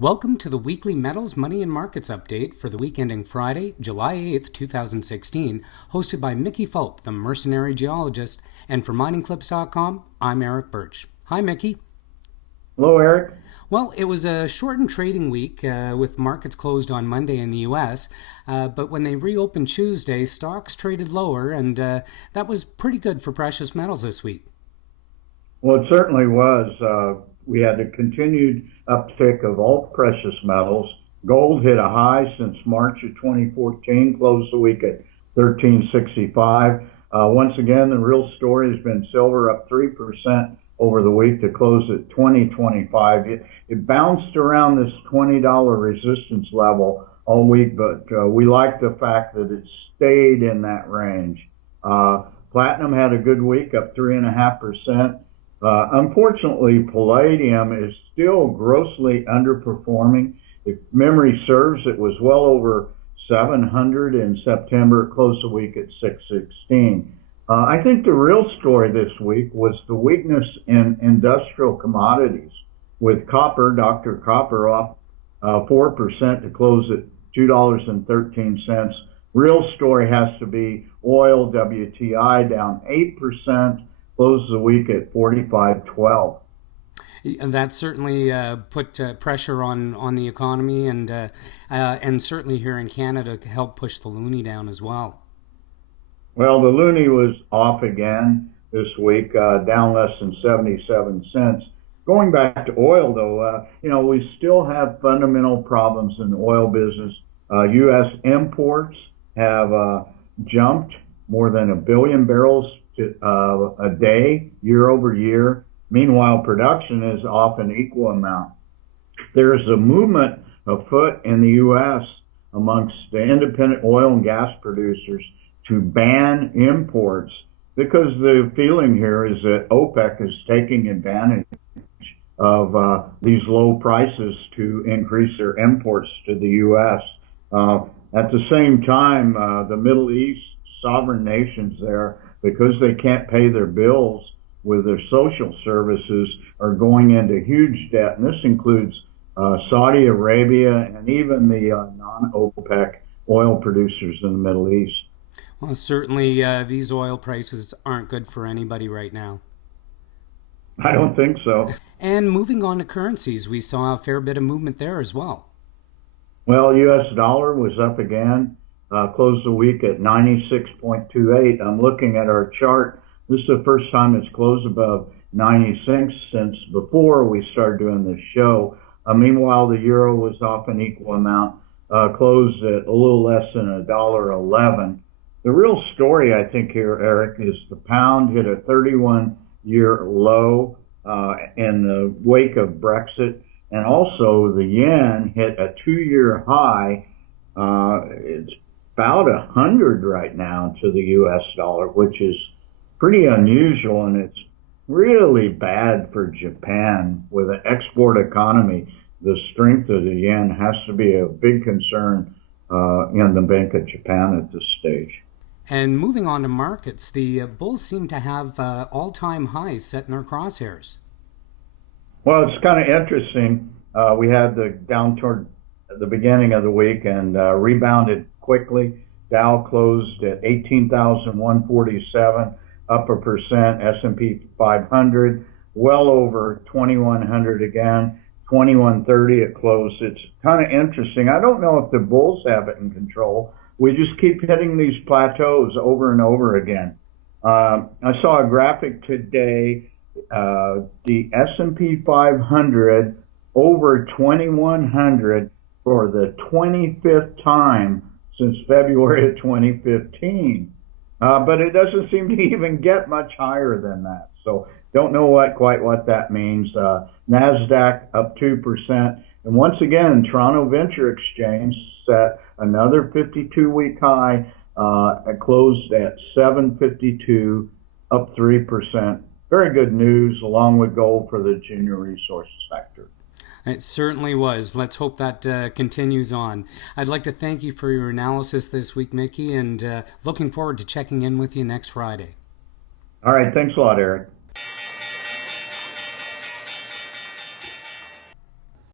Welcome to the weekly Metals, Money, and Markets update for the week ending Friday, July 8th, 2016, hosted by Mickey Fulp, the Mercenary Geologist, and for miningclips.com, I'm Erick Bertsch. Hi, Mickey. Hello, Eric. Well, it was a shortened trading week with markets closed on Monday in the U.S., but when they reopened Tuesday, stocks traded lower, and that was pretty good for precious metals this week. Well, it certainly was. We had a continued uptick of all precious metals. Gold hit a high since March of 2014, closed the week at 1365. Once again, the real story has been silver up 3% over the week to close at 2025. It bounced around this $20 resistance level all week, but we like the fact that it stayed in that range. Platinum had a good week, up 3.5%. Unfortunately, palladium is still grossly underperforming. If memory serves, it was well over 700 in September. It closed the week at 616. I think the real story this week was the weakness in industrial commodities, with copper, Dr. Copper, off 4% to close at $2.13. Real story has to be oil, WTI, down 8%. Closed the week at 45.12. That certainly put pressure on the economy, and certainly here in Canada helped push the loonie down as well. Well, the loonie was off again this week, down less than 77 cents. Going back to oil, though, we still have fundamental problems in the oil business. U.S. imports have jumped more than 1 billion barrels a day, year over year. Meanwhile, production is off an equal amount. There's a movement afoot in the U.S. amongst the independent oil and gas producers to ban imports because the feeling here is that OPEC is taking advantage of these low prices to increase their imports to the U.S. At the same time, the Middle East sovereign nations there, because they can't pay their bills with their social services, are going into huge debt. And this includes Saudi Arabia and even the non-OPEC oil producers in the Middle East. Well, certainly these oil prices aren't good for anybody right now. I don't think so. And moving on to currencies, we saw a fair bit of movement there as well. Well, U.S. dollar was up again. Closed the week at 96.28. I'm looking at our chart. This is the first time it's closed above 96 since before we started doing this show. Meanwhile, the euro was off an equal amount, closed at a little less than $1.11. The real story, I think, here, Eric, is the pound hit a 31-year low in the wake of Brexit, and also the yen hit a 2-year high. It's about 100 right now to the U.S. dollar, which is pretty unusual, and it's really bad for Japan. With an export economy, the strength of the yen has to be a big concern in the Bank of Japan at this stage. And moving on to markets, the bulls seem to have all-time highs set in their crosshairs. Well, it's kind of interesting. We had the downturn at the beginning of the week and rebounded quickly. Dow closed at 18,147, up 1%. S&P 500 well over 2,100 again. 2130 it closed. It's kind of interesting. I don't know if the bulls have it in control. We just keep hitting these plateaus over and over again. I saw a graphic today. The S&P 500 over 2,100 for the 25th time since February of 2015. But it doesn't seem to even get much higher than that. So don't know quite what that means. NASDAQ up 2%. And once again, Toronto Venture Exchange set another 52-week high. It closed at 752, up 3%. Very good news, along with gold for the junior resources sector. It certainly was. Let's hope that continues on. I'd like to thank you for your analysis this week, Mickey, and looking forward to checking in with you next Friday. All right. Thanks a lot, Eric.